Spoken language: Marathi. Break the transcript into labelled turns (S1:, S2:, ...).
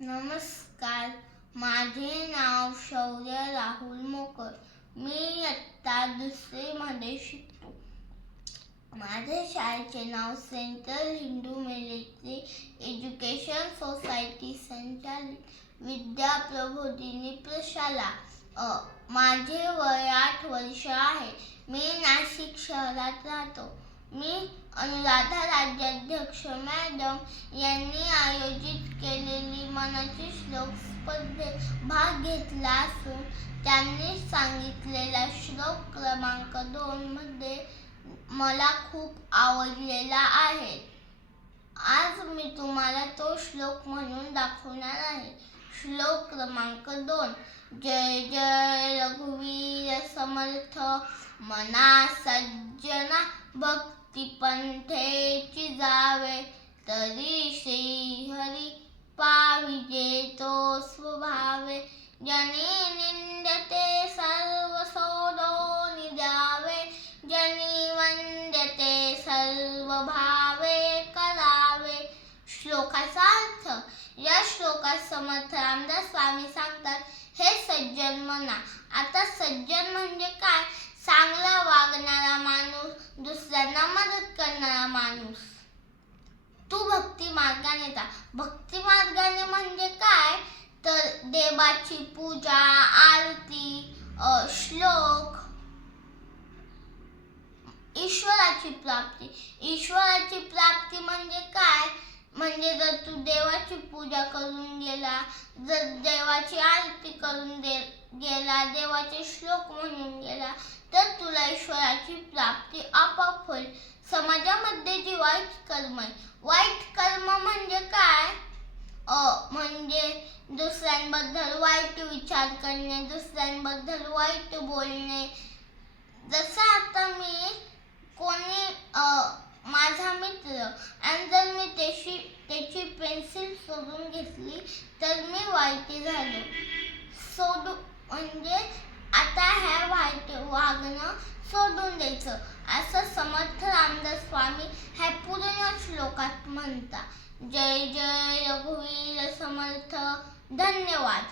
S1: नमस्कार माझे नाव शौर्य राहुल मोकर. मी इयत्ता दुसरीमध्ये शिकतो. माझ्या शाळेचे नाव central Hindu military education society संचालित विद्या प्रबोधिनी प्रशाला. माझे वय आठ वर्ष आहे. मी नाशिक शहरात राहतो. मी अनुराधा राज्याध्यक्ष. मॅडम यांनी आयोजित केलेली मनाची श्लोक स्पर्धेत भाग घेतला असून त्यांनी सांगितलेला श्लोक क्रमांक दोन मध्ये मला खूप आवडलेला आहे. आज मी तुम्हाला तो श्लोक म्हणून दाखवणार आहे. श्लोक क्रमांक दोन. जय जय रघुवीर समर्थ. मना सज्जना भक्ती पंथेची जावे. तरी श्री हरी पाविजे तो स्वभावे. जनी निंदते सर्व सोडोनि द्यावे. जनी वंदते सर्व भावे करावे. श्लोकाचा अर्थ या श्लोक श्लोकात समर्थ रामदास स्वामी सांगतात हे सज्जन म्हणा आता सज्जन म्हणजे काय? चांगला वागणारा माणूस दुसऱ्यांना मदत करणारा माणूस. तू भक्ती मार्गाने जा. भक्ती मार्गाने म्हणजे काय? तर देवाची पूजा आरती श्लोक ईश्वराची प्राप्ती. ईश्वराची प्राप्ती म्हणजे काय? म्हणजे जर तू देवा पूजा करून गेला जर देवाची आरती करून दे गेला देवाचे श्लोक म्हणून गेला तर तुला ईश्वराची प्राप्ती आपाप होईल. समाजामध्ये जी वाईट कर्म आहे वाईट कर्म म्हणजे काय? अ म्हणजे दुसऱ्यांबद्दल वाईट विचार करणे दुसऱ्यांबद्दल वाईट बोलणे. जसं आता मी पेन्सिल सोडून घेतली तर मी वाईट झालो. सोडू म्हणजे आता ह्या वाईट वागणं सोडून द्यायचं. असं समर्थ रामदास स्वामी ह्या पूर्ण श्लोकात म्हणतात जय जय रघुवीर समर्थ. धन्यवाद.